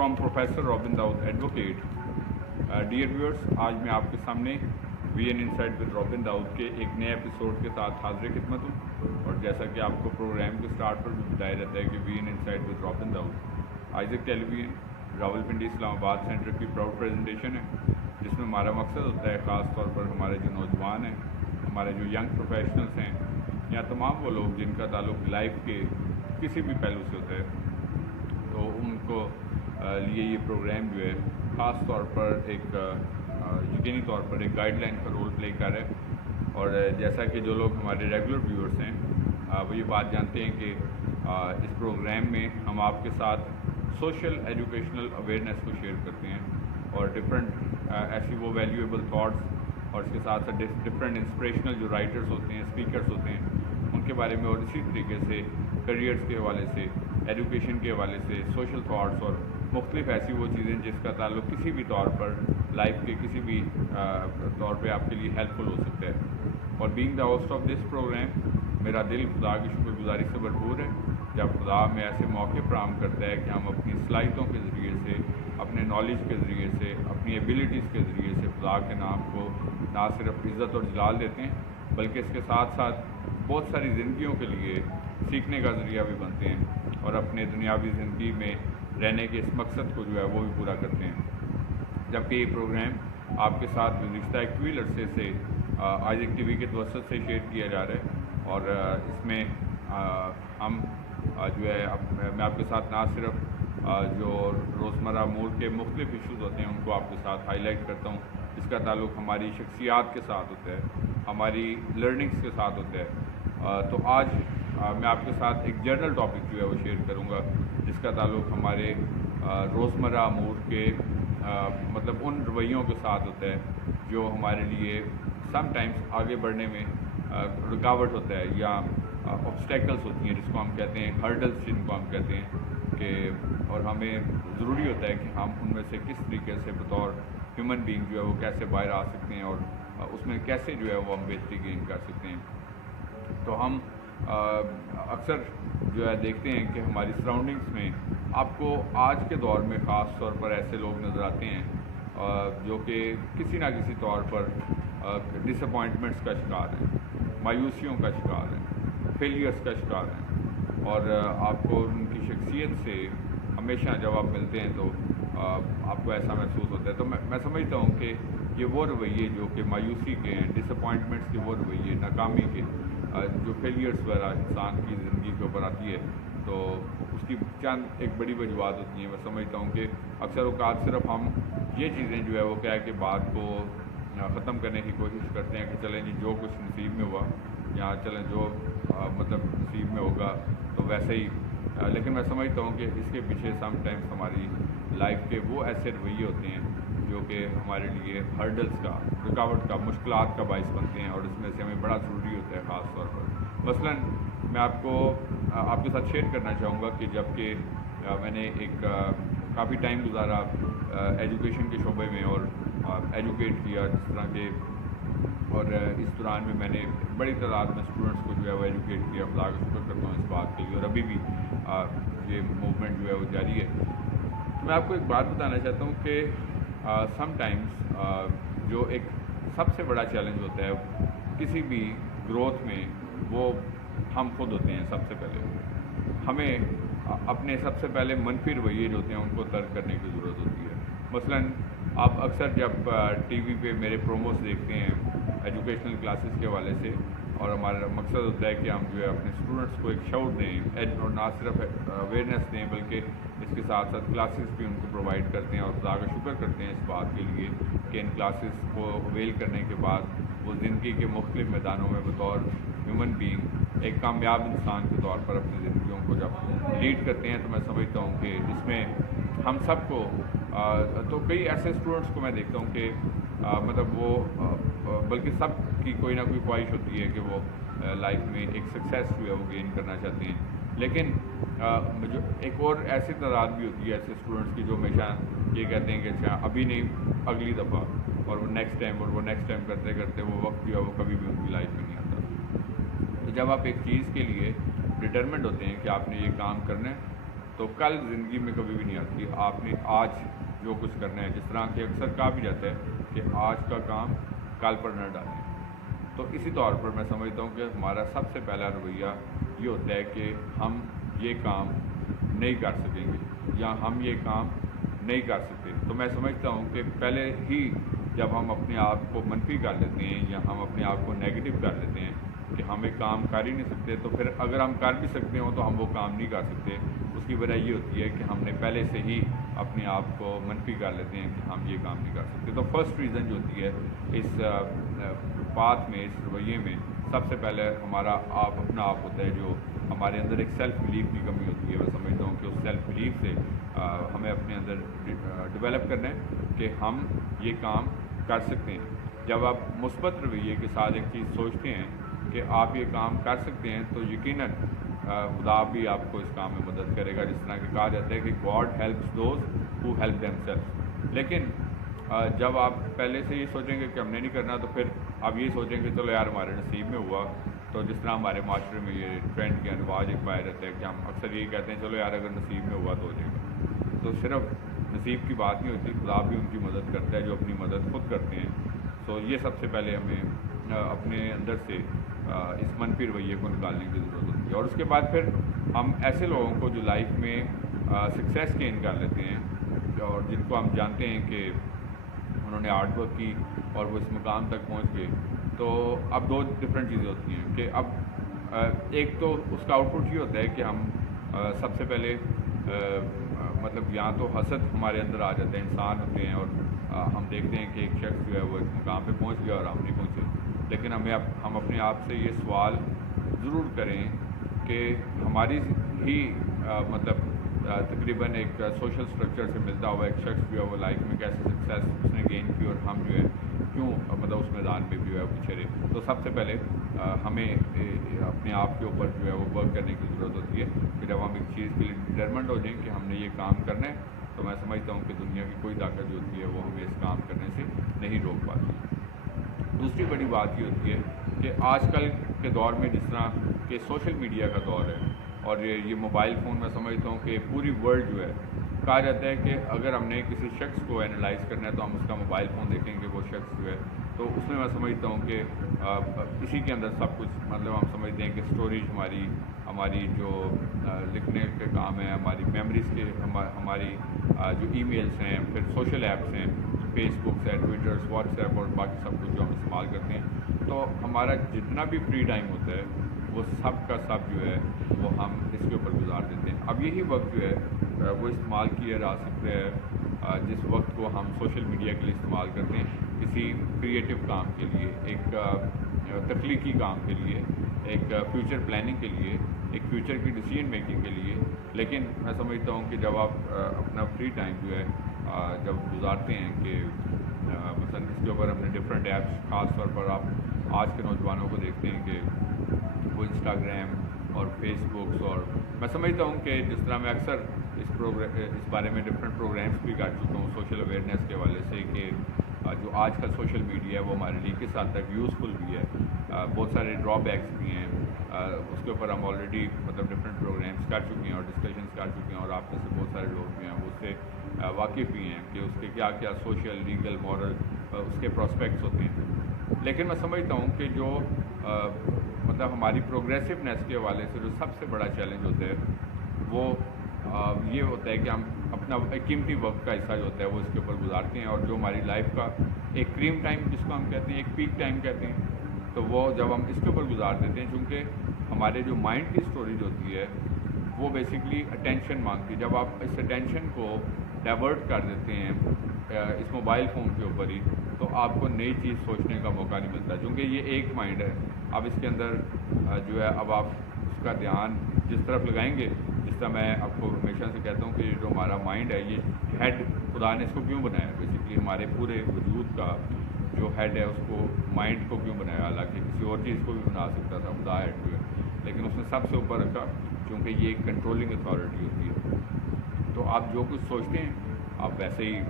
from Professor Robin Daud, Advocate. Dear viewers, आज मैं आपके सामने VN Insight with Robin Daud के एक नए एपिसोड के साथ हाजिर खिदमत हूँ। और जैसा कि आपको प्रोग्राम के स्टार्ट पर भी बताया रहता है कि VN Insight with Robin Daud Isaac television Rawalpindi Islamabad centre की प्राउड प्रेजेंटेशन है, जिसमें हमारा मकसद होता है ख़ास तौर पर हमारे जो नौजवान हैं, हमारे जो यंग प्रोफेशनल्स हैं, या तमाम वो लोग जिनका ताल्लुक लाइफ के किसी भी पहलू से होता है, तो उनको लिए ये प्रोग्राम जो है ख़ास तौर पर एक यकीनी तौर पर एक गाइडलाइन का रोल प्ले कर रहा है। और जैसा कि जो लोग हमारे रेगुलर व्यूअर्स हैं वो ये बात जानते हैं कि इस प्रोग्राम में हम आपके साथ सोशल एजुकेशनल अवेयरनेस को शेयर करते हैं और डिफरेंट ऐसी वो वैल्यूएबल थॉट्स और इसके साथ साथ डिफरेंट इंस्पिरेशनल जो राइटर्स होते हैं, स्पीकर्स होते हैं, उनके बारे में, और इसी तरीके से करियर्स के हवाले से, एजुकेशन के हवाले से, सोशल थाट्स और मुख्तलिफ ऐसी वो चीज़ें जिसका ताल्लुक किसी भी तौर पर लाइफ के किसी भी तौर पे आपके लिए हेल्पफुल हो सकता है। और being the host of this programme, मेरा दिल खुदा की शुक्रगुजारी से भरपूर है जब खुदा में ऐसे मौके फराहम करता है कि हम अपनी सलाहियतों के ज़रिए से, अपने नॉलेज के ज़रिए से, अपनी एबिलिटीज़ के ज़रिए से खुदा के नाम को ना सिर्फ इज़्ज़त और जलाल देते हैं, बल्कि इसके साथ साथ बहुत सारी ज़िंदगियों के लिए सीखने का ज़रिया भी बनते हैं और अपने दुनियावी ज़िंदगी में रहने के इस मकसद को जो है वो भी पूरा करते हैं। जबकि ये प्रोग्राम आपके साथ गुज़िश्ता एक तवील अरसे से आइजक टीवी के तवस्सुत से शेयर किया जा रहा है। और इसमें हम जो है मैं आपके साथ ना सिर्फ जो रोज़मर्रा अमूर के मुख्तलिफ इशूज़ होते हैं उनको आपके साथ हाईलाइट करता हूँ, इसका ताल्लुक़ हमारी शख्सियात के साथ होता है, हमारी लर्निंग्स के साथ होता है। तो आज मैं आपके साथ एक जनरल टॉपिक जो है वो शेयर करूँगा जिसका ताल्लुक़ हमारे रोज़मर्रा अमूर के मतलब उन रवैयों के साथ होता है जो हमारे लिए समटाइम्स आगे बढ़ने में रुकावट होता है, या ऑब्स्टेकल्स होती हैं जिसको हम कहते हैं, हर्डल्स जिनको हम कहते हैं कि, और हमें ज़रूरी होता है कि हम उनमें से किस तरीके से बतौर ह्यूमन बीइंग जो है वो कैसे बाहर आ सकते हैं और उसमें कैसे जो है वो हम बेहतरी गेन कर सकते हैं। तो हम अक्सर जो है देखते हैं कि हमारी सराउंडिंग्स में आपको आज के दौर में ख़ास तौर पर ऐसे लोग नज़र आते हैं जो कि किसी ना किसी तौर पर डिसअपॉइंटमेंट्स का शिकार हैं, मायूसियों का शिकार हैं, फेलियर्स का शिकार हैं, और आपको उनकी शख्सियत से हमेशा जब आप मिलते हैं तो आपको ऐसा महसूस होता है। तो मैं समझता हूँ कि ये वो रवैये जो कि मायूसी के हैं, डिसअपॉइंटमेंट्स के वो रवैये, नाकामी के, जो फेलियर्स वगैरह इंसान की ज़िंदगी के ऊपर आती है तो उसकी चंद एक बड़ी वजूहत होती हैं। मैं समझता हूँ कि अक्सर औक़ात सिर्फ हम ये चीज़ें जो है वो क्या है कि बात को ख़त्म करने की कोशिश करते हैं कि चलें जी जो कुछ नसीब में हुआ, या चलें जो मतलब नसीब में होगा तो वैसे ही, लेकिन मैं समझता हूँ कि इसके पीछे समटाइम्स हमारी लाइफ के वो ऐसे रवैये होते हैं जो कि हमारे लिए हर्डल्स का, रुकावट का, मुश्किलात का बाइस बनते हैं, और इसमें से हमें बड़ा ज़रूरी होता है ख़ास तौर पर। मसलन मैं आपके साथ शेयर करना चाहूँगा कि जबकि मैंने एक काफ़ी टाइम गुजारा एजुकेशन के शोबे में और एजुकेट किया जिस तरह के, और इस दौरान में मैंने बड़ी तादाद में स्टूडेंट्स को जो है वो एजुकेट किया। खुदा का शुक्र करता हूँ इस बात के लिए, और अभी भी ये मूवमेंट जो है वो जारी है। तो मैं आपको एक बात बताना चाहता हूँ कि समटाइम्स जो एक सबसे बड़ा चैलेंज होता है किसी भी ग्रोथ में, वो हम खुद होते हैं। सबसे पहले हमें अपने सबसे पहले मनफी रवैये जो होते हैं उनको तर्क करने की ज़रूरत होती है। मसलन आप अक्सर जब टीवी पे मेरे प्रोमोस देखते हैं एजुकेशनल क्लासेस के हवाले से, और हमारा मकसद होता है कि हम जो है अपने स्टूडेंट्स को एक शौक़ दें और ना सिर्फ अवेयरनेस दें बल्कि इसके साथ साथ क्लासेस भी उनको प्रोवाइड करते हैं, और खुदा का शुक्र करते हैं इस बात के लिए कि इन क्लासेस को अवेल करने के बाद वो ज़िंदगी के मुख्तलिफ मैदानों में बतौर ह्यूमन बीइंग एक कामयाब इंसान के तौर पर अपनी ज़िंदगियों को जब लीड करते हैं, तो मैं समझता हूँ कि इसमें हम सबको तो कई ऐसे स्टूडेंट्स को मैं देखता हूँ कि मतलब वो बल्कि सब की कोई ना कोई ख्वाहिश होती है कि वो लाइफ में एक सक्सेस जो है वो गेन करना चाहते हैं, लेकिन जो एक और ऐसी तादाद भी होती है ऐसे स्टूडेंट्स की जो हमेशा ये कहते हैं कि अच्छा अभी नहीं अगली दफ़ा, और वो नेक्स्ट टाइम करते करते वो वक्त जो है वो कभी भी उनकी लाइफ में नहीं आता। तो जब आप एक चीज़ के लिए डिटरमिन्ड होते हैं कि आपने ये काम करना है, تو کل زندگی میں کبھی بھی نہیں آتی. آپ نے آج جو کچھ کرنا ہے, جس طرح کہ اکثر کہا بھی جاتا ہے کہ آج کا کام کل پر نہ ڈالیں, تو اسی طور پر میں سمجھتا ہوں کہ ہمارا سب سے پہلا رویہ یہ ہوتا ہے کہ ہم یہ کام نہیں کر سکیں گے یا ہم یہ کام نہیں کر سکتے. تو میں سمجھتا ہوں کہ پہلے ہی جب ہم اپنے آپ کو منفی کر لیتے ہیں یا ہم اپنے آپ کو نیگیٹو کر لیتے ہیں کہ ہم ایک کام کر ہی نہیں سکتے, تو پھر اگر ہم کر بھی سکتے ہوں تو ہم وہ کام نہیں کر سکتے. اس کی وجہ یہ ہوتی ہے کہ ہم نے پہلے سے ہی اپنے آپ کو منفی کر لیتے ہیں کہ ہم یہ کام نہیں کر سکتے. تو فرسٹ ریزن جو ہوتی ہے اس بات میں, اس رویے میں, سب سے پہلے ہمارا اپنا آپ ہوتا ہے, جو ہمارے اندر ایک سیلف بلیف کی کمی ہوتی ہے. میں سمجھتا ہوں کہ اس سیلف بلیف سے ہمیں اپنے اندر ڈیولپ کرنا ہے کہ ہم یہ کام کر سکتے ہیں. جب آپ مثبت رویے کے ساتھ ایک چیز سوچتے ہیں کہ آپ یہ کام کر سکتے ہیں, تو یقیناً خدا بھی آپ کو اس کام میں مدد کرے گا. جس طرح کہ کہا جاتا ہے کہ God helps those who help them self. لیکن جب آپ پہلے سے یہ سوچیں گے کہ ہم نے نہیں کرنا, تو پھر آپ یہ سوچیں گے چلو یار ہمارے نصیب میں ہوا. تو جس طرح ہمارے معاشرے میں یہ ٹرینڈ کے رواج ایک پایا جاتا ہے کہ ہم اکثر یہی کہتے ہیں چلو یار اگر نصیب میں ہوا تو ہو جائے گا. تو صرف نصیب کی بات نہیں ہوتی, خدا بھی ان کی مدد کرتا ہے جو اپنی مدد خود کرتے ہیں. تو یہ سب سے پہلے ہمیں اپنے اندر سے اس منفی رویے کو نکالنے کی ضرورت ہوتی ہے. اور اس کے بعد پھر ہم ایسے لوگوں کو جو لائف میں سکسیس گین کر لیتے ہیں اور جن کو ہم جانتے ہیں کہ انہوں نے ہارڈ ورک کی اور وہ اس مقام تک پہنچ گئے, تو اب دو ڈفرینٹ چیزیں ہوتی ہیں کہ اب ایک تو اس کا آؤٹ پٹ یہ ہوتا ہے کہ ہم سب سے پہلے مطلب یہاں تو حسد ہمارے اندر آ جاتے ہیں, انسان ہوتے ہیں اور ہم دیکھتے ہیں کہ ایک شخص جو ہے وہ اس مقام پہ پہنچ گیا اور ہم نہیں پہنچے. لیکن ہم اپنے آپ سے یہ سوال ضرور کریں کہ ہماری ہی مطلب تقریباً ایک سوشل سٹرکچر سے ملتا ہوا ایک شخص جو ہے وہ لائف میں کیسے سکسیس اس نے گین کی اور ہم جو ہے کیوں مطلب اس میدان میں بھی جو ہے پیچھے رہے. تو سب سے پہلے ہمیں اپنے آپ کے اوپر جو ہے وہ ورک کرنے کی ضرورت ہوتی ہے کہ جب ہم ایک چیز کے لیے ڈٹرمنٹ ہو جائیں کہ ہم نے یہ کام کرنا ہے, تو میں سمجھتا ہوں کہ دنیا کی کوئی طاقت جو ہوتی ہے وہ ہمیں اس کام کرنے سے نہیں روک پاتی. دوسری بڑی بات یہ ہوتی ہے کہ آج کل کے دور میں جس طرح کہ سوشل میڈیا کا دور ہے اور یہ موبائل فون میں سمجھتا ہوں کہ پوری ورلڈ جو ہے, کہا جاتا ہے کہ اگر ہم نے کسی شخص کو اینالائز کرنا ہے تو ہم اس کا موبائل فون دیکھیں گے وہ شخص جو ہے, تو اس میں سمجھتا ہوں کہ اسی کے اندر سب کچھ مطلب ہم سمجھتے ہیں کہ اسٹوریج ہماری جو لکھنے کے کام ہیں, ہماری میموریز کے, ہماری جو ای میلز ہیں, پھر سوشل ایپس ہیں, فیس بکس ہے, ٹویٹرس, واٹس ایپ اور باقی سب کچھ جو ہم استعمال کرتے ہیں, تو ہمارا جتنا بھی فری ٹائم ہوتا ہے وہ سب کا سب جو ہے وہ ہم اس کے اوپر گزار دیتے ہیں. اب یہی وقت جو ہے وہ استعمال کیا جا سکتا ہے جس وقت کو ہم سوشل میڈیا کے لیے استعمال کرتے ہیں کسی کریٹو کام کے لیے, ایک تخلیقی کام کے لیے, ایک فیوچر پلاننگ کے لیے, ایک فیوچر کی ڈیسیژن میکنگ کے لیے. لیکن میں سمجھتا ہوں کہ جب آپ اپنا فری ٹائم جو ہے جب گزارتے ہیں کہ مثلاً اس کے اوپر ہم نے ڈفرینٹ ایپس, خاص طور پر آپ آج کے نوجوانوں کو دیکھتے ہیں کہ وہ انسٹاگرام اور فیس بکس, اور میں سمجھتا ہوں کہ جس طرح میں اکثر اس بارے میں ڈفرینٹ پروگرامس بھی کر چکا ہوں سوشل اویئرنیس کے حوالے سے کہ جو آج کل سوشل میڈیا ہے وہ ہمارے لیے کس حد تک یوزفل بھی ہے, بہت سارے ڈرا بیکس بھی ہیں. اس کے اوپر ہم آلریڈی مطلب ڈفرینٹ پروگرامس کر چکے ہیں اور ڈسکشنس کر چکے ہیں, اور آپ میں سے بہت سارے لوگ بھی ہیں وہ اس سے واقف بھی ہیں کہ اس کے کیا کیا سوشل, لیگل, مورل اس کے پراسپیکٹس ہوتے ہیں. لیکن میں سمجھتا ہوں کہ جو مطلب ہماری پروگریسونیس کے حوالے سے جو سب سے بڑا چیلنج ہوتا ہے وہ یہ ہوتا ہے کہ ہم اپنا ایک قیمتی وقت کا حصہ جو ہوتا ہے وہ اس کے اوپر گزارتے ہیں, اور جو ہماری لائف کا ایک کریم ٹائم جس کو ہم کہتے ہیں, ایک پیک ٹائم کہتے ہیں, تو وہ جب ہم اس کے اوپر گزار دیتے ہیں, چونکہ ہمارے جو مائنڈ کی اسٹوریج ہوتی ہے وہ بیسکلی اٹینشن مانگتی ہے. جب آپ اس اٹینشن کو ڈائیورٹ کر دیتے ہیں اس موبائل فون کے اوپر ہی, تو آپ کو نئی چیز سوچنے کا موقع نہیں ملتا, چونکہ یہ ایک مائنڈ ہے. اب اس کے اندر جو ہے اب آپ اس کا دھیان جس طرف لگائیں گے, جس طرح میں آپ کو ہمیشہ سے کہتا ہوں کہ یہ جو ہمارا مائنڈ ہے یہ ہیڈ خدا نے اس کو کیوں بنایا, بیسکلی ہمارے پورے وجود کا جو ہیڈ ہے اس کو مائنڈ کو کیوں بنایا, حالانکہ کسی اور چیز کو بھی بنا سکتا تھا, خدا ہیڈ جو ہے, لیکن اس نے سب سے اوپر رکھا کیونکہ یہ ایک کنٹرولنگ اتھارٹی ہوتی ہے. تو آپ جو کچھ سوچتے ہیں آپ ویسے ہی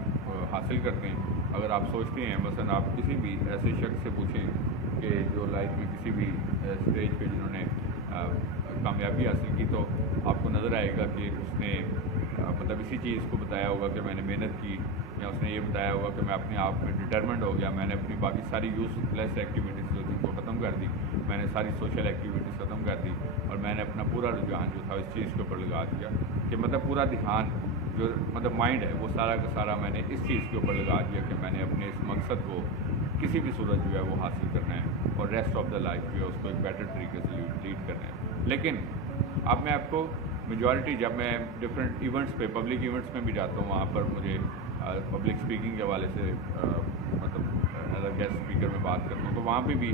حاصل کرتے ہیں. اگر آپ سوچتے ہیں مثلاً آپ کسی بھی ایسے شخص سے پوچھیں کہ جو لائف میں کسی بھی اسٹیج پہ جنہوں نے کامیابی حاصل کی, تو آپ کو नज़र आएगा कि उसने मतलब इसी चीज़ को बताया होगा कि मैंने मेहनत की, या उसने ये बताया होगा कि मैं अपने आप में डिटरमेंट हो गया, मैंने अपनी बाकी सारी यूज़लेस एक्टिविटीज़ जो थी वो ख़त्म कर दी, मैंने सारी सोशल एक्टिविटीज़ ख़त्म कर दी और मैंने अपना पूरा रुझान जो था इस चीज़ के ऊपर लगा दिया कि मतलब पूरा ध्यान जो मतलब माइंड है वो सारा का सारा मैंने इस चीज़ के ऊपर लगा दिया कि मैंने अपने इस मकसद को किसी भी सूरत जो है वो हासिल करना है और रेस्ट ऑफ द लाइफ जो है उसको एक बेटर तरीके से लीड करना है। लेकिन अब मैं आपको मेजॉरिटी जब मैं डिफरेंट इवेंट्स पे पब्लिक इवेंट्स में भी जाता हूँ, वहाँ पर मुझे पब्लिक स्पीकिंग के हवाले से मतलब एज अ गेस्ट स्पीकर में बात करता हूँ, तो वहाँ पे भी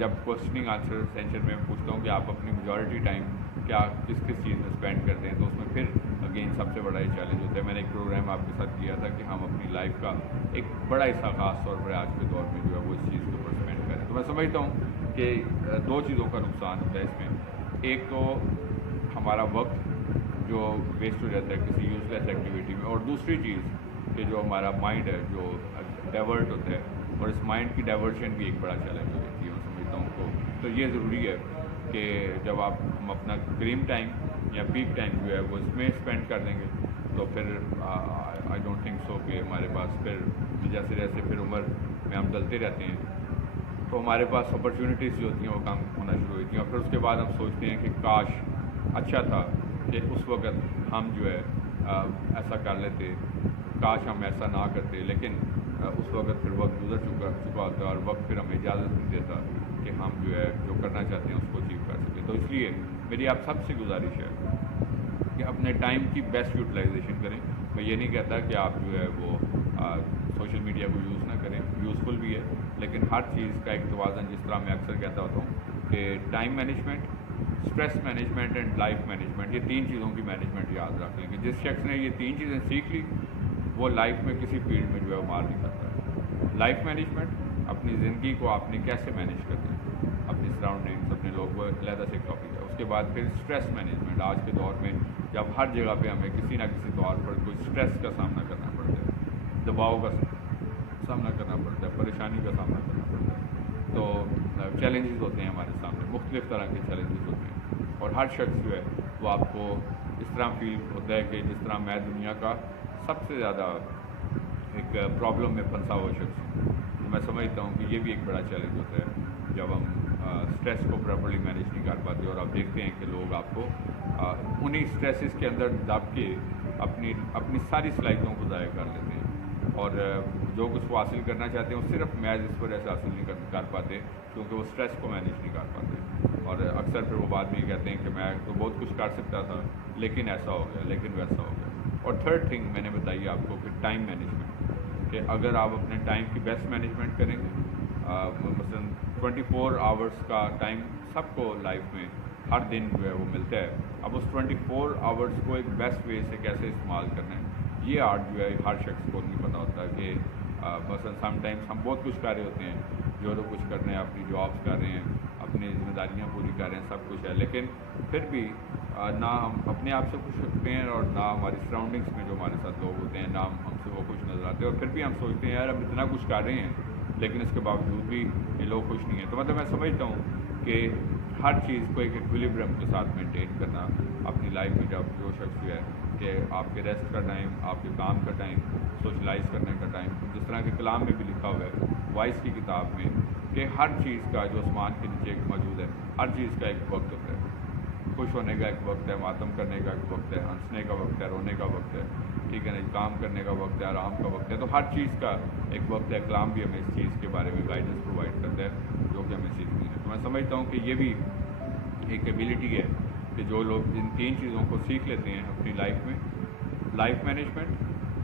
जब क्वेश्चनिंग आंसर सेशन में पूछता हूँ कि आप अपनी मेजॉरिटी टाइम क्या किस किस चीज़ में स्पेंड करते हैं, तो उसमें फिर अगेन सबसे बड़ा ये चैलेंज होता है। मैंने एक प्रोग्राम आपके साथ किया था कि हम अपनी लाइफ का एक बड़ा हिस्सा खास तौर पर आज के दौर में जो है वो इस चीज़ के ऊपर स्पेंड करें। तो मैं समझता हूँ कि दो चीज़ों का नुकसान होता है इसमें। एक तो हमारा वक्त जो वेस्ट हो जाता है किसी यूजलेस एक्टिविटी में, और दूसरी चीज़ कि जो हमारा माइंड है जो डाइवर्ट होता है, और इस माइंड की डाइवर्शन भी एक बड़ा चैलेंज हो जाती है मैं समझता हूँ। तो ये ज़रूरी है कि जब आप हम अपना क्रीम टाइम या पीक टाइम जो है वो इसमें स्पेंड कर देंगे तो फिर आई डोंट थिंक सो कि हमारे पास फिर जैसे जैसे फिर उम्र में हम चलते रहते हैं तो हमारे पास अपॉर्चुनिटीज़ जो होती हैं वो कम होना शुरू होती हैं, और फिर उसके बाद हम सोचते हैं कि काश अच्छा था कि उस वक़्त हम जो है ऐसा कर लेते, काश हम ऐसा ना करते। लेकिन उस वक़्त फिर वक्त गुजर चुका होता है और वक्त फिर हमें इजाज़त नहीं देता कि हम जो है जो करना चाहते हैं उसको अचीव कर सकें। तो इसलिए मेरी आप सबसे गुजारिश है कि अपने टाइम की बेस्ट यूटिलाइजेशन करें। मैं ये नहीं कहता कि आप जो है वो सोशल मीडिया को यूज़ ना करें, यूज़फुल भी है, लेकिन हर चीज़ का एक तवाज़न, जिस तरह मैं अक्सर कहता होता हूँ कि time management, stress management and life management, ये तीन चीज़ों की मैनेजमेंट याद रख लें कि जिस शख्स ने ये तीन चीज़ें सीख ली वो लाइफ में किसी फील्ड में जो है वो मार नहीं सकता है। लाइफ मैनेजमेंट, अपनी ज़िंदगी को आपने कैसे मैनेज करते हैं, अपनी सराउंडिंग्स, अपने लोग, वो अलहदा से टॉपिक है। उसके बाद फिर स्ट्रेस मैनेजमेंट, आज के दौर में जब हर जगह पे हमें किसी ना किसी तौर पर कोई स्ट्रेस का सामना करना पड़ता है, दबाव का सामना करना पड़ता है, परेशानी का सामना करना पड़ता है, तो चैलेंजेस होते हैं हमारे सामने, मुख्तलिफ़ तरह के चैलेंजेस होते हैं, और हर शख्स जो है वो आपको इस तरह फील होता है कि जिस तरह मैं दुनिया का सबसे ज़्यादा एक प्रॉब्लम में फंसा हुआ शख्स हूँ। तो मैं समझता हूँ कि ये भी एक बड़ा चैलेंज होता है जब हम स्ट्रेस को प्रॉपर्ली मैनेज नहीं कर पाते, और आप देखते हैं कि लोग आपको उन्हीं स्ट्रेसेस के अंदर दब के अपनी सारी सलाहियतों को ज़ाया कर लेते हैं, और जो कुछ वो हासिल करना चाहते हैं वो सिर्फ मैज इस वजह से हासिल नहीं कर पाते क्योंकि वो स्ट्रेस को मैनेज नहीं कर पाते, और अक्सर फिर वो बाद में कहते हैं कि मैं तो बहुत कुछ कर सकता था लेकिन ऐसा हो गया, लेकिन वैसा हो गया। और थर्ड थिंग मैंने बताई आपको कि टाइम मैनेजमेंट, कि अगर आप अपने टाइम की बेस्ट मैनेजमेंट करेंगे, मसलन 24 आवर्स का टाइम सबको लाइफ में हर दिन जो है वो मिलता है, अब उस 24 आवर्स को एक बेस्ट वे से कैसे इस्तेमाल करना है ये आर्ट जो है हर शख्स को नहीं पता होता कि मसलन समटाइम्स हम बहुत कुछ कर रहे होते हैं, जो लोग कुछ कर रहे हैं, अपनी जॉब्स कर रहे हैं, अपनी जिम्मेदारियाँ पूरी कर रहे हैं, सब कुछ है, लेकिन फिर भी ना हम अपने आप से खुश होते हैं और ना हमारी सराउंडिंग्स में जो हमारे साथ लोग होते हैं ना हमसे वो खुश नज़र आते हैं, और फिर भी हम सोचते हैं यार हम इतना कुछ कर रहे हैं लेकिन इसके बावजूद भी ये लोग खुश नहीं हैं। तो मतलब मैं समझता हूँ कि हर चीज़ को एक इक्विलिब्रियम के साथ मेंटेन करना अपनी लाइफ में, जब जो शख्स जो है कि आपके रेस्ट का टाइम, आपके काम का टाइम, सोशलाइज करने का टाइम, जिस तरह के कलाम में भी लिखा हुआ है वाइस की किताब में कि हर चीज़ का जो आसमान के नीचे मौजूद है, हर चीज़ का एक वक्त होता है, खुश होने का एक वक्त है, मातम करने का एक वक्त है, हंसने का वक्त है, रोने का वक्त है, ठीक है ना, काम करने का वक्त है, आराम का वक्त है, तो हर चीज़ का एक वक्त है। कलाम भी हमें इस चीज़ के बारे में गाइडेंस प्रोवाइड करता है जो कि हमें सीखनी है। तो मैं समझता हूँ कि ये भी एक एबिलिटी है कि जो लोग इन तीन चीज़ों को सीख लेते हैं अपनी लाइफ में, life management,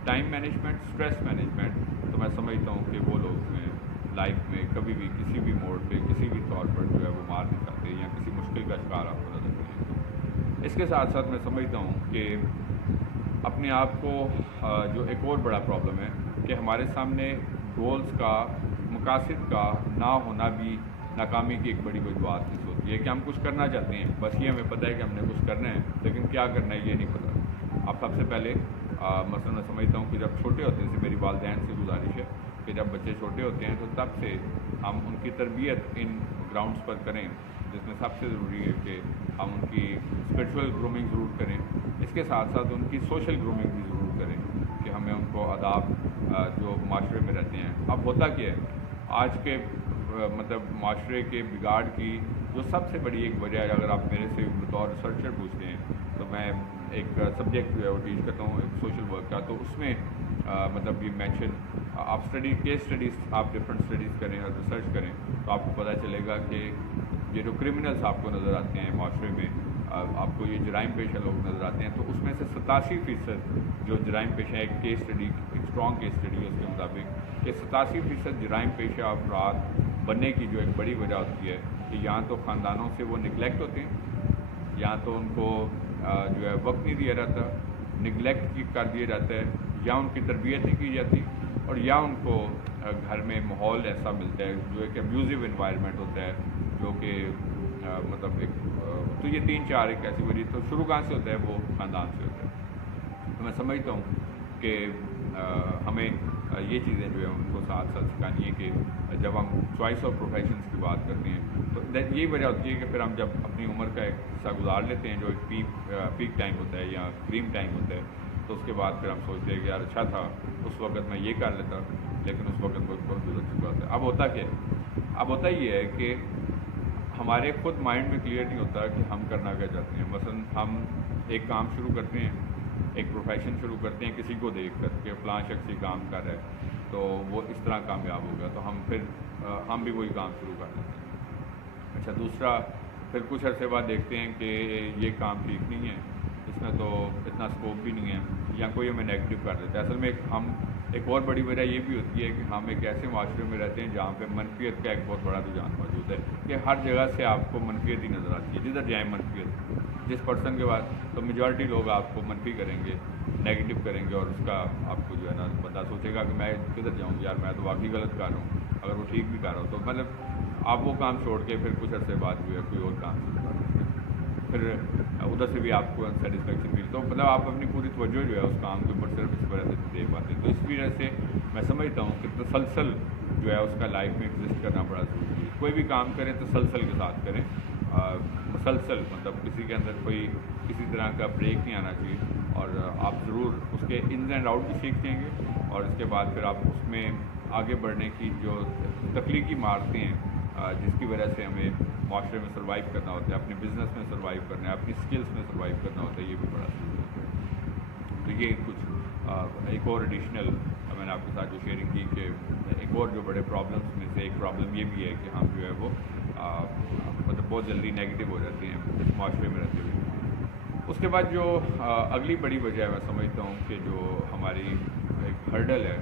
time management, stress management, तो मैं समझता हूँ कि वो लोग जो हैं लाइफ में कभी भी किसी भी मोड़ पे किसी भी तौर पर जो है वो मार नहीं खाते या किसी मुश्किल का शिकार आपको नजर नहीं आता। इसके साथ साथ मैं समझता हूँ कि अपने आप को जो एक और बड़ा प्रॉब्लम है कि हमारे सामने गोल्स का, मकासद का ना होना भी नाकामी की एक बड़ी वजूहत होती है कि हम कुछ करना चाहते हैं, बस ये हमें पता है कि हमने कुछ करना है, लेकिन क्या करना है ये नहीं पता। अब सबसे पहले मसलन मैं समझता हूँ कि जब छोटे होते हैं, मेरी वालिदैन से गुजारिश है कि जब बच्चे छोटे होते हैं तो तब से हम उनकी तरबियत इन ग्राउंड्स पर करें जिसमें सबसे ज़रूरी है कि हम उनकी स्पिरिचुअल ग्रूमिंग ज़रूर करें, इसके साथ साथ उनकी सोशल ग्रूमिंग भी ज़रूर करें कि हमें उनको आदाब जो माशरे में रहते हैं। अब होता क्या है, आज के मतलब माशरे के बिगाड़ की जो सबसे बड़ी एक वजह है, अगर आप मेरे से बतौर रिसर्चर पूछते हैं तो मैं एक सब्जेक्ट जो है वो टीच करता हूँ एक सोशल वर्क का, तो उसमें मतलब ये मेंशन आप केस स्टडीज़ आप डिफरेंट स्टडीज़ करें और रिसर्च करें तो आपको पता चलेगा कि ये जो क्रिमिनल्स आपको नज़र आते हैं माशरे में, आपको ये जराइम पेशा लोग नज़र आते हैं, तो उसमें से 87% जो जराइम पेशा, एक केस स्टडी, एक स्ट्रॉन्ग केस स्टडी है उसके मुताबिक कि 87% जराइम पेशा अफराद बनने की जो एक बड़ी वजह होती है कि या तो ख़ानदानों से वो निगलेक्ट होते हैं, या तो उनको जो है वक्त नहीं दिया जाता, निगलेक्ट कर दिया जाता है, या उनकी तरबियत नहीं की जाती, और या उनको घर में माहौल ऐसा मिलता है जो एक अब्यूज़िव इन्वायरमेंट होता है जो कि मतलब एक तो ये 3-4 एक ऐसी वजह, तो शुरू कहाँ से होता है, वो ख़ानदान से होता है। तो मैं समझता हूँ कि हमें ये चीज़ें जो है उनको साथ साथ सिखानी है कि जब हम चॉइस ऑफ प्रोफेशंस की बात करते हैं तो यही वजह होती है कि फिर हम जब अपनी उम्र का एक हिस्सा गुजार लेते हैं जो एक पीक टाइम होता है या क्रीम टाइम होता है, तो उसके बाद फिर हम सोचते हैं कि यार अच्छा था उस वक्त मैं ये कर लेता, लेकिन उस वक्त बहुत गुजर चुका था। अब होता क्या है, अब होता ये है कि हमारे खुद माइंड में क्लियर नहीं होता कि हम करना क्या चाहते हैं। मसलन हम एक काम शुरू करते हैं, एक प्रोफेशन शुरू करते हैं किसी को देख कर कि फ़लाँ शख्स ये काम कर रहा है तो वो इस तरह कामयाब होगा, तो हम फिर हम भी वही काम शुरू कर लेते हैं। अच्छा, दूसरा फिर कुछ अरसे बाद देखते हैं कि ये काम ठीक नहीं है, इसमें तो इतना स्कोप भी नहीं है, या कोई हमें नेगेटिव कर देता है। असल में एक और बड़ी वजह ये भी होती है कि हम एक ऐसे माशरे में रहते हैं जहाँ पे मनफियत का एक बहुत बड़ा रुझान मौजूद है कि हर जगह से आपको मनफियत ही नज़र आती है, जिधर जाए मनफियत। जिस पर्सन के बाद तो मेजॉरिटी लोग आपको मनफी करेंगे, नेगेटिव करेंगे, और उसका आपको जो है ना बंदा सोचेगा कि मैं किधर जाऊँ यार, मैं तो वाकई गलत कर रहा हूँ। अगर वो ठीक भी कर रहा हो तो मतलब आप वो काम छोड़ के फिर कुछ अर्से बाद जो है कोई और काम शुरू कर देते हैं, फिर उधर से भी आपको अनसेटिस्फेक्शन मिली, तो मतलब आप अपनी पूरी तवज्जो जो है उस काम के ऊपर सिर्फ इस वजह से दे पाते हैं। तो इस वजह से मैं समझता हूँ कि तसलसल जो है उसका लाइफ में एग्जिस्ट करना बड़ा ज़रूरी है। कोई भी काम करें तसलसल के साथ करें, मुसलसल मतलब किसी के अंदर कोई किसी तरह का ब्रेक नहीं आना चाहिए, और आप ज़रूर उसके इन एंड आउट भी सीखेंगे, और इसके बाद फिर आप उसमें आगे बढ़ने की जो तख्लीकी महारतें हैं जिसकी वजह से हमें माशरे में सर्वाइव करना होता है, अपने बिज़नेस में सर्वाइव करना है, अपनी स्किल्स में सर्वाइव करना होता है, ये भी बड़ा ज़रूरी है। तो ये कुछ एक और एडिशनल मैंने आपके साथ जो शेयरिंग की कि एक और जो बड़े प्रॉब्लम्स में से एक प्रॉब्लम ये भी है कि हम जो है वो मतलब बहुत जल्दी नेगेटिव हो जाते हैं इस माशरे में रहते हुए। उसके बाद जो अगली बड़ी वजह है मैं समझता हूँ कि जो हमारी एक हर्डल है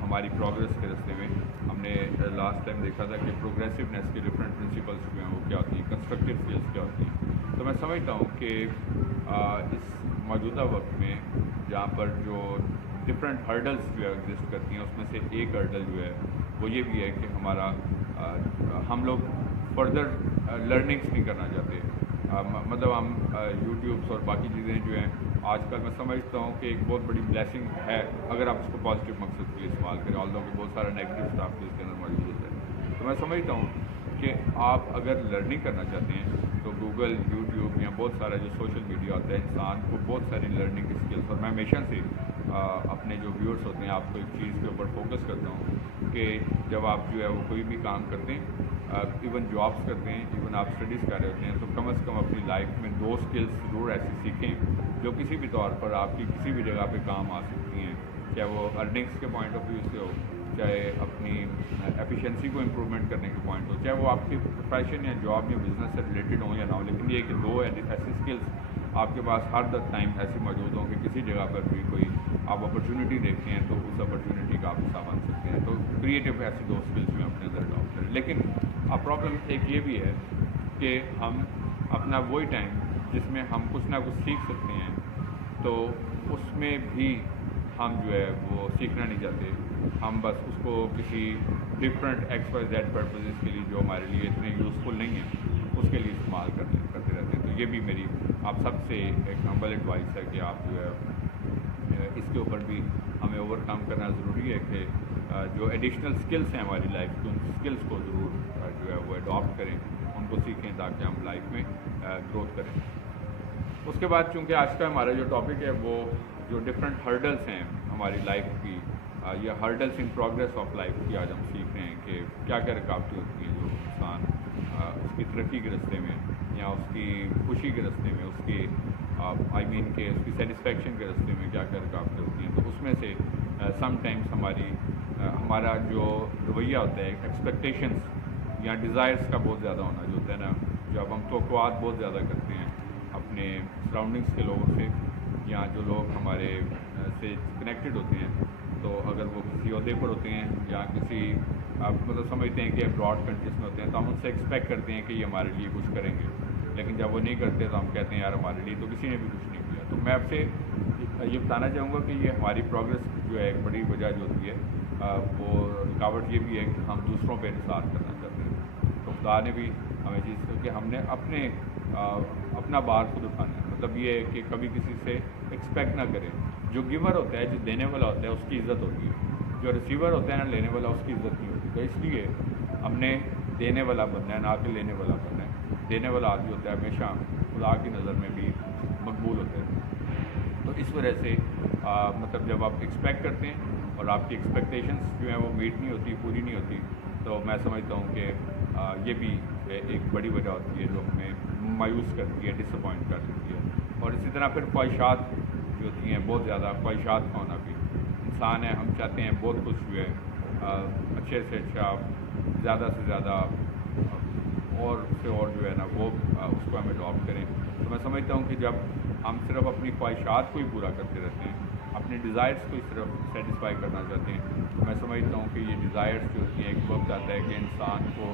हमारी प्रोग्रेस के रास्ते में, हमने लास्ट टाइम देखा था कि प्रोग्रेसिवनेस के डिफरेंट प्रिंसिपल्स जो हैं वो क्या होती हैं, कंस्ट्रक्टिव स्किल्स क्या होती हैं। तो मैं समझता हूँ कि इस मौजूदा वक्त में जहाँ पर जो डिफरेंट हर्डल्स जो है एग्जिस्ट करती हैं, उसमें से एक हर्डल जो है वो ये भी है कि हमारा हम लोग फर्दर लर्निंग्स नहीं करना चाहते। मतलब हम यूट्यूब्स और बाकी चीज़ें जो हैं आजकल मैं समझता हूँ कि एक बहुत बड़ी ब्लेसिंग है अगर आप उसको पॉजिटिव मकसद के लिए इस्तेमाल करें, ऑल्दो कि बहुत सारा नेगेटिव स्टाफ भी इसके अंदर मौजूद होता है। तो मैं समझता हूँ कि आप अगर लर्निंग करना चाहते हैं तो गूगल, यूट्यूब या बहुत सारा जो सोशल मीडिया होता है इंसान को बहुत सारी लर्निंग स्किल्स, और मैं हमेशा से अपने जो व्यूअर्स होते हैं आपको एक चीज़ के ऊपर फोकस करता हूँ कि जब आप जो है वो कोई भी काम करते हैं, इवन जॉब्स करते हैं, इवन आप स्टडीज़ कर रहे होते हैं, तो कम से कम अपनी लाइफ में 2 स्किल्स ज़रूर ऐसी सीखें जो किसी भी तौर पर आपकी किसी भी जगह पे काम आ सकती हैं, चाहे वो अर्निंग्स के पॉइंट ऑफ व्यू से हो, चाहे अपनी एफिशिएंसी को इम्प्रूवमेंट करने के पॉइंट हो, चाहे वो आपके प्रोफेशन या जॉब या बिज़नेस से रिलेटेड हो या ना हो, लेकिन ये कि 2 ऐसी स्किल्स आपके पास हर द टाइम ऐसी मौजूद हों कि किसी जगह पर भी कोई आप अपॉर्चुनिटी देखते हैं तो उस अपॉर्चुनिटी का आप हिस्सा बन सकते हैं। तो क्रिएटिव ऐसी 2 स्किल्स में अपने अंदर अडॉप्ट करें। लेकिन अब प्रॉब्लम एक ये भी है कि हम अपना वही टाइम जिसमें हम कुछ ना कुछ सीख सकते हैं, तो उसमें भी हम जो है वो सीखना नहीं चाहते, हम बस उसको किसी डिफरेंट XYZ पर्पसेस के लिए जो हमारे लिए इतने यूज़फुल नहीं है उसके लिए इस्तेमाल करते रहते हैं। तो ये भी मेरी आप सबसे एक हम्बल एडवाइस है कि आप जो है इसके ऊपर भी हमें ओवरकम करना ज़रूरी है कि जो एडिशनल स्किल्स हैं हमारी लाइफ की, उन स्किल्स को ज़रूर जो है वो अडॉप्ट करें, उन کو सीखें ताकि हम लाइफ में ग्रोथ करें। उसके बाद चूँकि आज का हमारा जो टॉपिक है वो जो डिफरेंट हर्डल्स हैं हमारी लाइफ की, या hurdles in progress of life की आज हम सीख रहे हैं कि क्या क्या रुकावटें होती हैं जो इंसान उसकी तरक्की के रास्ते में या उसकी खुशी के रास्ते में, उसकी के उसकी सेटिस्फेक्शन के रास्ते में क्या क्या रुकावटें होती हैं। तो उसमें से समटाइम्स हमारा जो रवैया होता है, एक्सपेक्टेशंस या डिज़ायर्स का बहुत ज़्यादा होना जो होता है ना, जब हम तवक्कुआत बहुत ज़्यादा करते हैं अपने सराउंडिंग्स के लोगों से या जो लोग हमारे से कनेक्टेड होते हैं, तो अगर वो किसी ओहदे पर होते हैं या किसी आप मतलब समझते हैं कि अब्रॉड कंट्रीज में होते हैं, तो हम उनसे एक्सपेक्ट करते हैं कि ये हमारे लिए कुछ करेंगे, लेकिन जब वो नहीं करते तो हम कहते हैं यार हमारे लिए तो किसी ने भी कुछ नहीं किया। तो मैं आपसे ये बताना चाहूँगा कि ये हमारी प्रोग्रेस जो है एक बड़ी वजह जो होती है वो रुकावट ये भी है कि हम दूसरों पर इंसार करना चाहते हैं। तो खुदा ने भी हमें चीज़ कि हमने अपना बार खुद उठाना है। मतलब ये है कि कभी किसी से एक्सपेक्ट ना करें। जो गिवर होता है, जो देने वाला होता है, उसकी इज़्ज़त होती है। जो रिसीवर होता है ना, लेने वाला, उसकी इज़्ज़त नहीं होती। तो इसलिए हमने देने वाला बनना है, ना कि लेने वाला बनना है। देने वाला आदमी होता है हमेशा खुदा की नज़र में भी मकबूल होता है। तो इस वजह से मतलब जब आप एक्सपेक्ट करते हैं और आपकी एक्सपेक्टेशंस जो हैं वो मीट नहीं होती, पूरी नहीं होती, तो मैं समझता हूँ कि ये भी एक बड़ी वजह होती है जो हमें मायूस करती है, डिसअपॉइंट कर देती है। और इसी तरह फिर ख्वाहिशात जो होती हैं, बहुत ज़्यादा ख्वाहिशात का होना भी। इंसान है, हम चाहते हैं बहुत कुछ जो है अच्छे से अच्छा, ज़्यादा से ज़्यादा और उससे और जो है ना वो उसको हम अडॉप्ट करें। तो मैं समझता हूँ कि जब हम सिर्फ अपनी ख्वाहिशात को ही पूरा करते रहते हैं, अपने डिज़ायर्स को ही सिर्फ सेटिस्फाई करना चाहते हैं, तो मैं समझता हूँ कि ये डिज़ायर्स जो होती हैं, एक वक्त आता है कि इंसान को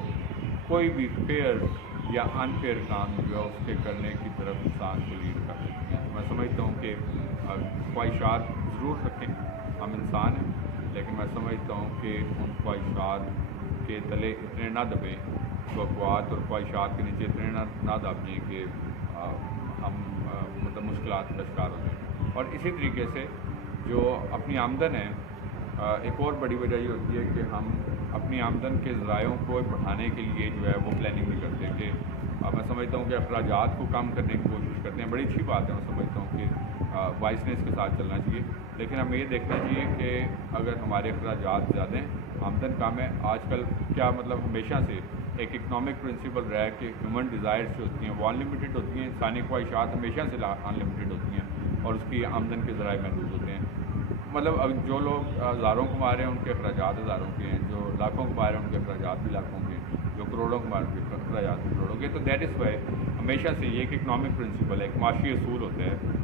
कोई भी फेयर या अनफेयर काम जो है उसके करने की तरफ इंसान को लीड कर सकते हैं। तो मैं समझता हूँ कि ख्वाहिशात ज़रूर रखें, हम इंसान हैं, लेकिन मैं समझता हूँ कि उन ख्वाहिशात के तले इतने ना दबें, तवक्कुआत और ख्वाहिशात के नीचे इतने ना दबें कि हम मतलब मुश्किलात का शिकार हो जाएँ। और इसी तरीके से जो अपनी आमदन है, एक और बड़ी वजह ये होती है कि हम अपनी आमदन के ज़रायों को बढ़ाने के लिए जो है वो प्लानिंग नहीं करते कि मैं समझता हूँ कि अखराजात को कम करने की कोशिश करते हैं। बड़ी अच्छी बात है, मैं समझता हूँ कि वाइसनेस के साथ चलना चाहिए, लेकिन हमें ये देखना चाहिए कि अगर हमारे अखराजात ज़्यादा हैं, आमदन कम है, आजकल क्या मतलब हमेशा से एक इकनॉमिक प्रिंसिपल रहा है कि ह्यूमन डिज़ायर्स जो होती हैं वो अनलिमिटेड होती हैं। इंसानी ख्वाहिशात हमेशा से अनलिमिटेड होती हैं और उसकी आमदन के ज़राए महदूद होते हैं। मतलब अब जो लोग हज़ारों कमा रहे हैं उनके अखराजात हज़ारों के हैं, जो लाखों कमा रहे हैं उनके अखराजात भी लाखों के हैं, जो करोड़ों कमा रहे हैं उनके अखराजात भी करोड़ों के। तो दैट इज़ वाई हमेशा से ये एक इकनॉमिक प्रिंसिपल है, एक माशी असूल होता है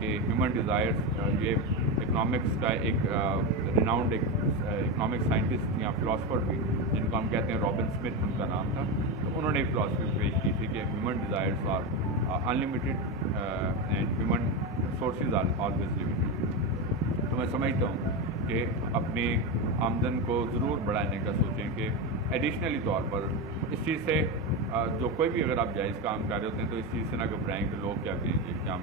कि ह्यूमन डिज़ायर्स, ये इकनॉमिक्स का एक रिनाउंड एक इकनॉमिक साइंटिस्ट या फ़िलासफ़र भी जिनको हम कहते हैं रॉबिन स्मिथ उनका नाम था, तो उन्होंने एक फ़िलासफ़ी पेश की थी कि human desires are unlimited and human sources are always limited. तो मैं समझता हूँ कि अपनी आमदन को ज़रूर बढ़ाने का सोचें कि एडिशनली तौर पर इस चीज़ से जो कोई भी अगर आप जायज़ काम कर रहे होते हैं तो इस चीज़ से ना घबराएं कि लोग क्या कहेंगे, कि हम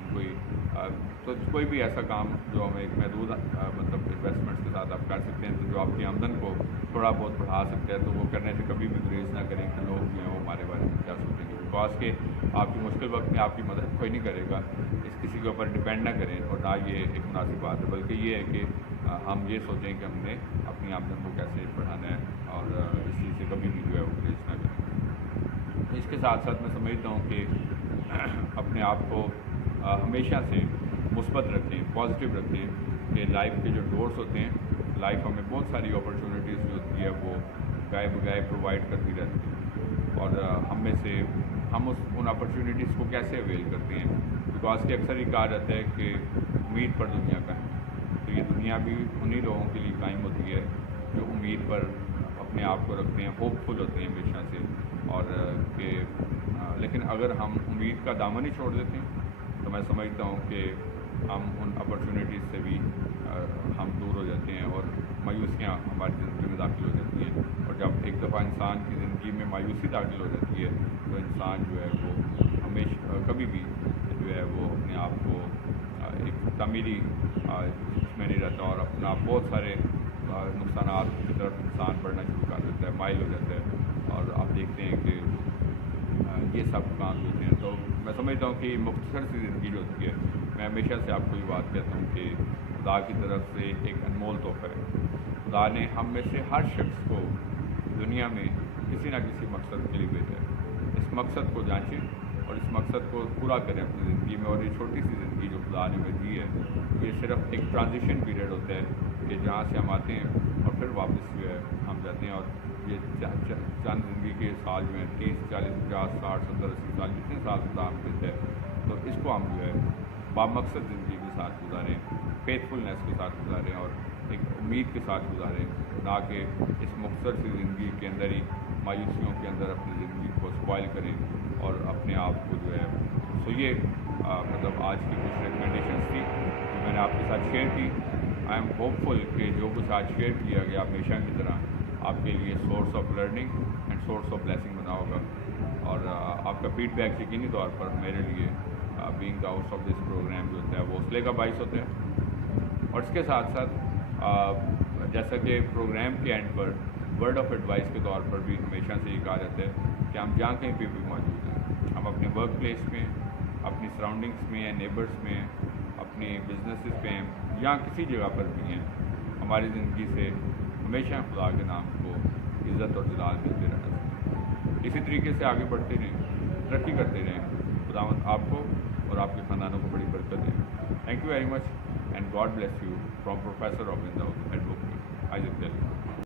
तो कोई भी ऐसा काम जो हम एक महदूद मतलब इन्वेस्टमेंट्स के साथ आप कर सकते हैं, तो जो आपकी आमदन को थोड़ा बहुत बढ़ा सकते हैं, तो वो करने से कभी भी गुरेज ना करें कि लोग जो हैं वो हमारे बारे में क्या सोचेंगे। बिकॉज के आपकी मुश्किल वक्त में आपकी मदद कोई नहीं करेगा, किसी के ऊपर डिपेंड ना करें, और ना ये एक मुनासिब बात है, बल्कि ये है कि हम ये सोचें कि हमने अपनी आमदन को कैसे बढ़ाना है और इस चीज़ से कभी भी जो है वो गुरेज ना करें। तो इसके साथ साथ मैं समझता हूँ कि अपने आप को हमेशा से मुस्बत रखें, पॉजिटिव रखें कि लाइफ के जो डोर्स होते हैं, लाइफ हमें बहुत सारी अपॉर्चुनिटीज़ जो होती है वो गाय बगाए प्रोवाइड करती रहती है, और हम में से हम उन अपॉर्चुनिटीज़ को कैसे अवेल करते हैं। बिकॉज कि अक्सर ये कहा जाता है कि उम्मीद पर दुनिया का है, तो ये दुनिया भी उन्हीं लोगों के लिए कायम होती है जो उम्मीद पर अपने आप को रखते हैं, होपफुल होते हैं हमेशा से, और कि लेकिन अगर हम उम्मीद का दामन ही छोड़ देते हैं तो मैं समझता हूँ कि हम उन अपॉर्चुनिटीज़ से भी हम दूर हो जाते हैं और मायूसियाँ हमारी ज़िंदगी में दाखिल हो जाती है। और जब एक दफ़ा इंसान की ज़िंदगी में मायूसी दाखिल हो जाती है तो इंसान जो है वो हमेशा कभी भी जो है वो अपने आप को एक तमीरी इसमें नहीं रहता और अपना बहुत सारे नुकसानात की तरफ इंसान बढ़ना शुरू कर देता है, माइल हो जाता है। और आप देखते हैं कि یہ سب کام ہوتے ہیں. تو میں سمجھتا ہوں کہ مختصر سی زندگی جو ہوتی ہے, میں ہمیشہ سے آپ کو یہ بات کہتا ہوں کہ خدا کی طرف سے ایک انمول تحفہ ہے. خدا نے ہم میں سے ہر شخص کو دنیا میں کسی نہ کسی مقصد کے لیے بھیجا ہے. اس مقصد کو جانچیں اور اس مقصد کو پورا کریں اپنی زندگی میں. اور یہ چھوٹی سی زندگی جو خدا نے ہمیں دی ہے, یہ صرف ایک ٹرانزیشن پیریڈ ہوتا ہے کہ جہاں سے ہم آتے ہیں اور پھر واپس جو ہے ہم جاتے ہیں. اور یہ چند زندگی کے سال جو ہیں 30 40 50 60 70 80 سال جتنے سال خدا ہم دیتے ہیں, تو اس کو ہم جو ہے بامقصد زندگی کے ساتھ گزاریں, فیتھفلنس کے ساتھ گزاریں اور ایک امید کے ساتھ گزاریں, نہ کہ اس مختصر سی زندگی کے اندر ہی مایوسیوں کے اندر اپنی زندگی کو اسپوائل کریں اور اپنے آپ کو جو ہے. سو یہ مطلب آج کی کچھ ریکمنڈیشنس تھی جو میں نے آپ کے ساتھ شیئر کی. آئی ایم ہوپ فل کہ جو کچھ آج شیئر کیا گیا ہمیشہ کی طرح آپ کے لیے source of learning and source of blessing بنا ہوگا. اور آپ کا فیڈ بیک یقینی طور پر میرے لیے being the host of this programme جو ہوتا ہے وہ حوصلے کا باعث ہوتا ہے. اور اس کے ساتھ ساتھ جیسا کہ پروگرام کے and per word of advice کے طور پر بھی ہمیشہ سے یہ کہا جاتا ہے کہ ہم جہاں کہیں پہ بھی موجود ہیں, ہم اپنے ورک پلیس میں, اپنی سراؤنڈنگس میں یا نیبرس میں, اپنی بزنسز پہ یا کسی جگہ پر بھی ہیں, ہماری زندگی سے ہمیشہ خدا کے نام کو عزت اور جلال ملتے رہنا چاہیے. اسی طریقے سے آگے بڑھتے رہیں, ترقی کرتے رہیں. خداوند آپ کو اور آپ کے خاندانوں کو بڑی برکت دیں. Thank you very much and God bless you from professor Robin Dawood advocate Isaac daily.